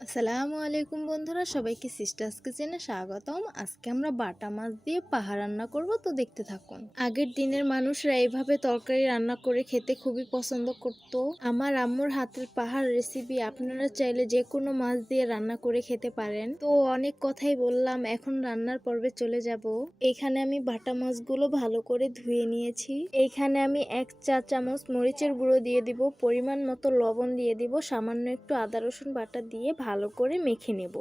আসসালামু আলাইকুম বন্ধুরা, সবাইকে সিস্টার্স কিচেনে স্বাগতম। আজকে আমরা বাটা মাছ দিয়ে পাহা রান্না করব, তো দেখতে থাকুন। আগের দিনের মানুষরা এইভাবে তরকারি রান্না করে খেতে খুবই পছন্দ করত। আমার আম্মুর হাতের পাহাড় রেসিপি আপনারা চাইলে যে কোনো মাছ দিয়ে রান্না করে খেতে পারেন। তো অনেক কথাই বললাম, এখন রান্নার পর্বে চলে যাব। এখানে আমি বাটা মাছগুলো ভালো করে ধুয়ে নিয়েছি। এইখানে আমি 1 চা চামচ মরিচের গুঁড়ো দিয়ে দিব, পরিমাণ মতো লবণ দিয়ে দিব, সামান্য একটু আদা রসুন বাটা দিয়ে ভালো করে মেখে নেব।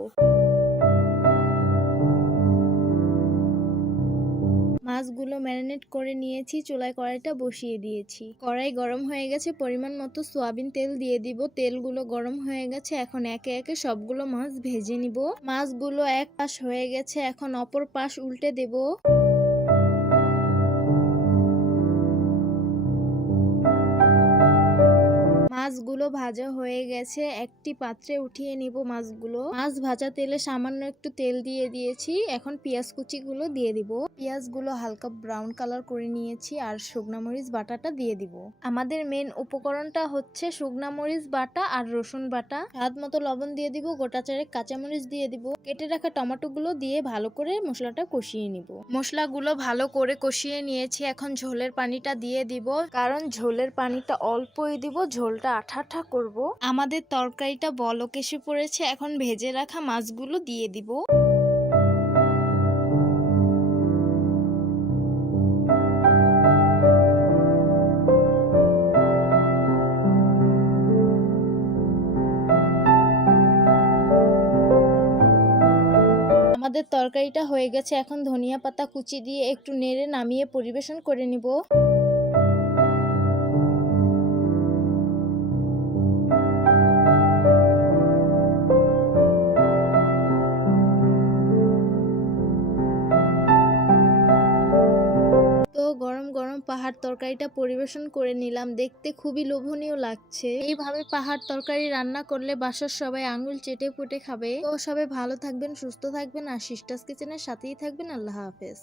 মাছগুলো ম্যারিনেট করে নিয়েছি, চুলায় কড়াইটা বসিয়ে দিয়েছি। কড়াই গরম হয়ে গেছে, পরিমাণ মতো সয়াবিন তেল দিয়ে দিব। তেলগুলো গরম হয়ে গেছে, এখন একে একে সবগুলো মাছ ভেজে নিব। মাছগুলো এক পাশ হয়ে গেছে, এখন অপর পাশ উল্টে দেব। মাছগুলো ভাজা হয়ে গেছে, একটি পাত্রে উঠিয়ে নিব মাছগুলো। মাছ ভাজা তেলে সামান্য একটু তেল দিয়ে দিয়েছি, এখন পেঁয়াজ কুচিগুলো দিয়ে দিব। পেঁয়াজগুলো হালকা ব্রাউন কালার করে নিয়েছি, আর শুকনা মরিচ বাটাটা দিয়ে দিব। আমাদের মেন উপকরণটা হচ্ছে শুকনা মরিচ বাটা আর রসুন বাটা। স্বাদ মতো লবণ দিয়ে দিব, গোটা চারেক কাঁচামরিচ দিয়ে দিব, কেটে রাখা টমেটোগুলো দিয়ে ভালো করে মশলাটা কষিয়ে নিব। মশলাগুলো ভালো করে কষিয়ে নিয়েছি, এখন ঝোলের পানিটা দিয়ে দিব, কারণ ঝোলের পানিটা অল্পই দিব, ঝোলটা আঠা আঠা করব। আমাদের তরকারিটা বলক এসে পড়েছে, এখন ভেজে রাখা মাছগুলো দিয়ে দিব। আমাদের তরকারিটা হয়ে গেছে, এখন ধনিয়া পাতা কুচি দিয়ে একটু নেড়ে নামিয়ে পরিবেশন করে নিব। তো গরম গরম পাহাড় তরকারিটা পরিবেশন করে নিলাম, দেখতে খুবই লোভনীয় লাগছে। এইভাবে পাহাড় তরকারি রান্না করলে বাসার সবাই আঙুল চেটে পুটে খাবে। তো সবাই ভালো থাকবেন, সুস্থ থাকবেন, আর সিস্টার্স কিচেনের সাথেই থাকবেন। আল্লাহ হাফেজ।